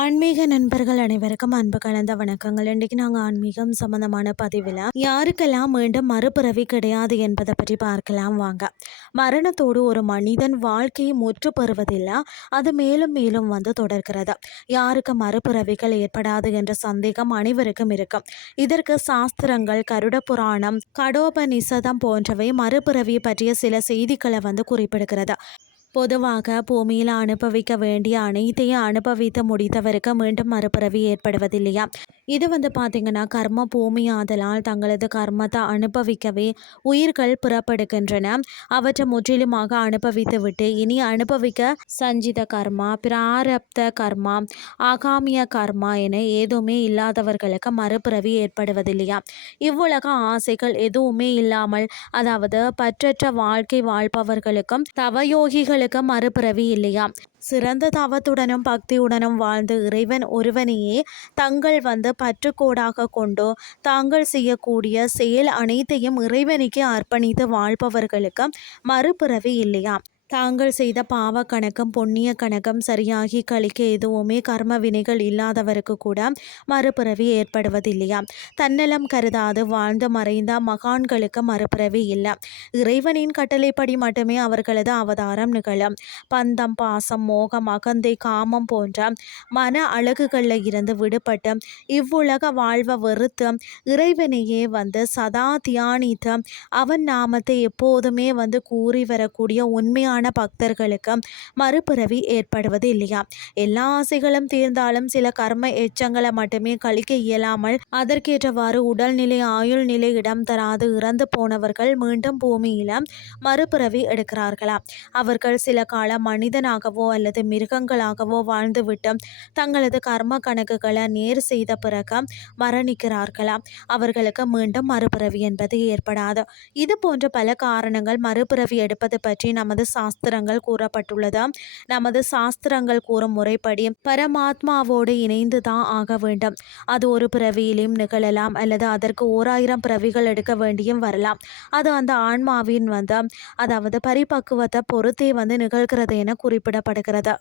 ஆன்மீக நண்பர்கள் அனைவருக்கும் அன்பு கலந்த வணக்கங்கள். இன்றைக்கு நாங்கள் ஆன்மீகம் சம்பந்தமான பதிவில் யாருக்கெல்லாம் மீண்டும் மறுபிறவி கிடையாது என்பதை பற்றி பார்க்கலாம் வாங்க. மரணத்தோடு ஒரு மனிதன் வாழ்க்கையை முற்று பெறுவதில்லை, அது மேலும் மேலும் தொடர்கிறது. யாருக்கு மறுபிறவிகள் ஏற்படாது என்ற சந்தேகம் அனைவருக்கும் இருக்கும். இதற்கு சாஸ்திரங்கள், கருட புராணம், கடோபநிஷதம் போன்றவை மறுபிறவி பற்றிய சில செய்திகளை குறிப்பிடுகிறது. பொதுவாக பூமியில் அனுபவிக்க வேண்டிய அனைத்தையும் அனுபவித்து முடித்தவருக்கு மீண்டும் மறுபிறவி ஏற்படுவதில்லையா. இது பார்த்திங்கன்னா கர்ம பூமி ஆதலால் தங்களது கர்மத்தை அனுபவிக்கவே உயிர்கள் புறப்படுகின்றன. அவற்றை முற்றிலுமாக அனுபவித்து விட்டு இனி அனுபவிக்க சஞ்சித கர்மா, பிராரப்த கர்மா, ஆகாமிய கர்மா என எதுவுமே இல்லாதவர்களுக்கு மறுபிறவி ஏற்படுவதில்லையா. இவ்வுலக ஆசைகள் எதுவுமே இல்லாமல், அதாவது பற்றற்ற வாழ்க்கை வாழ்பவர்களுக்கும் தவயோகிகள் மறுபிறவி இல்லையா. சிறந்த தவத்துடனும் பக்தியுடனும் வாழ்ந்து இறைவன் ஒருவனையே தங்கள் பற்றுக்கோடாக கொண்டு தாங்கள் செய்யக்கூடிய செயல் அனைத்தையும் இறைவனுக்கு அர்ப்பணித்து வாழ்பவர்களுக்கு மறுபிறவி இல்லையா. தாங்கள் செய்த பாவ கணக்கும் புண்ணிய கணக்கும் சரியாகி கழிக்க எதுவுமே கர்ம வினைகள் இல்லாதவருக்கு கூட மறுபிறவி ஏற்படுவதில்லையா. தன்னலம் கருதாது வாழ்ந்து மறைந்த மகான்களுக்கு மறுபிறவி இல்லை. இறைவனின் கட்டளைப்படி மட்டுமே அவர்களது அவதாரம் நிகழும். பந்தம், பாசம், மோகம், அகந்தை, காமம் போன்ற மன அழகுகளில் இருந்து விடுபட்டு இவ்வுலக வாழ்வை வெறுத்து இறைவனையே சதா தியானித்து அவன் நாமத்தை எப்போதுமே கூறி வரக்கூடிய உண்மையான பக்தர்களுக்கு மறுபிறவி ஏற்படுவது இல்லையா. எல்லா ஆசைகளும் தீர்ந்தாலும் சில கர்ம எச்சங்களை மட்டுமே கழிக்க இயலாமல் அதற்கேற்றவாறு உடல்நிலை, ஆயுள் நிலை இடம் தராது இறந்து போனவர்கள் மீண்டும் பூமியில மறுபிறவி எடுக்கிறார்களா. அவர்கள் சில காலம் மனிதனாகவோ அல்லது மிருகங்களாகவோ வாழ்ந்துவிட்டு தங்களது கர்ம கணக்குகளை நேர் செய்த பிறகு மரணிக்கிறார்களா. அவர்களுக்கு மீண்டும் மறுபிறவி என்பது ஏற்படாது. இது போன்ற பல காரணங்கள் மறுபிறவி எடுப்பது பற்றி நமது சாஸ்திரங்கள் கூறப்பட்டுள்ளது. நமது சாஸ்திரங்கள் கூறும் முறைப்படி பரமாத்மாவோடு இணைந்து தான் ஆக வேண்டும். அது ஒரு பிறவியிலும் நிகழலாம், அல்லது அதற்கு 1000 பிறவிகள் எடுக்க வேண்டியும் வரலாம். அது அந்த ஆன்மாவின் அதாவது பரிபக்குவத்தை பொறுத்தே நிகழ்கிறது என குறிப்பிடப்படுகிறது.